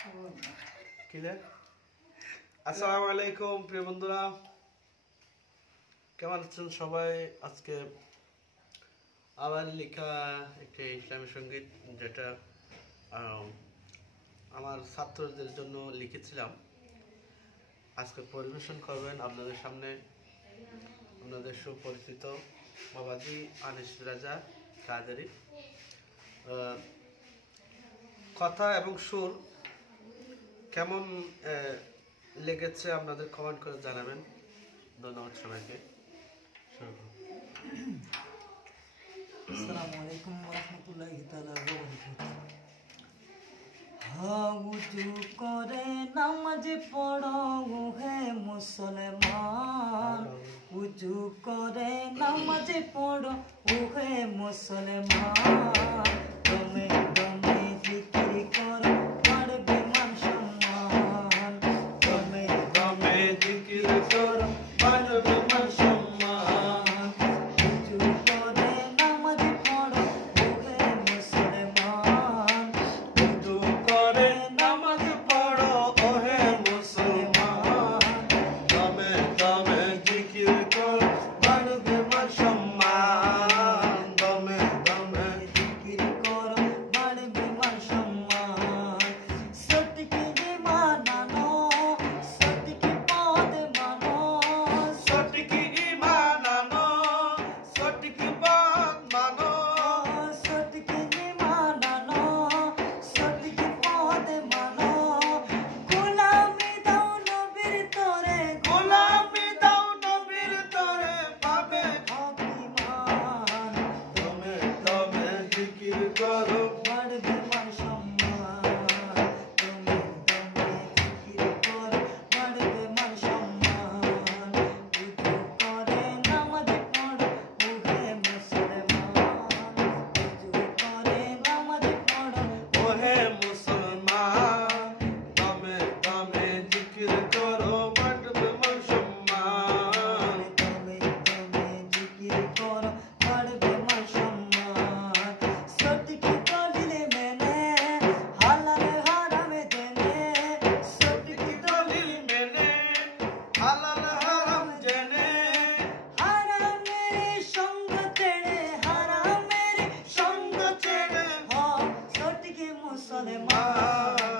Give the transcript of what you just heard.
Clear. আসসালামু আলাইকুম প্রিয় বন্ধুরা, কেমন আছেন সবাই? আজকে আবার লেখা একটি ইসলামী সঙ্গীত, যেটা আমার ছাত্রদের জন্য লিখেছিলাম, আজকে পরিবেশন করবেন আপনাদের সামনে আপনাদের সুপরিচিত বাবাজি আনিস রাজা কাদেরী। কথা এবং সুর কেমন লেগেছে আপনাদের কমেন্ট করে জানাবেন। ধন্যবাদ সবাইকে। আসসালামু আলাইকুম ওয়া রাহমাতুল্লাহি তাআলা ওয়া বারাকাতুহু। উজু করে নামাজ পড়ো হে মুসলমান, উজু করে নামাজ পড়ো হে মুসলমান, দমে দমে জিকির করো বাড়বে মান সম্মান, দমে দমে জিকির করো বাড়বে মান সম্মান, উজু করে নামাজ পড়ো হে মুসলমান, উজু করে নামাজ পড়ো হে মুসলমান, দমে দমে জিকির করো বাড়বে মান সম্মান, দমে দমে জিকির করো বাড়বে মান সম্মান। সত্যকে মানানো, সত্যকে পদ মানো, সঠিক মানানো, সঠিক পথ মানো, সত্যকে মানানো, সত্যকে পদ মানো, গোলামি দাও নবীর তরে, গোলামি দাও নবীর তরে পাবে অভিমান, দমে দমে জিকির করো বাড়বে মান সম্মান, দমে দমে জিকির করো বাড়বে মান সম্মান, উজু করে নামাজ পড়ো হে মুসলমান, উজু করে নামাজ পড়ো ওহে মুসলমান, দমে দমে জিকির করো বাড়বে মান সম্মান, দমে দমে জিকির করো বাড়বে মান সম্মান। সত্যকে দলিলে মেনে হালাল হারামে জেনে, সত্যকে দলিল মেনে হালাল হারাম জেনে, হারামের সঙ্গ ছেড়ে, হারামের সঙ্গ ছেড়ে হও সত্যকে মুসলমান,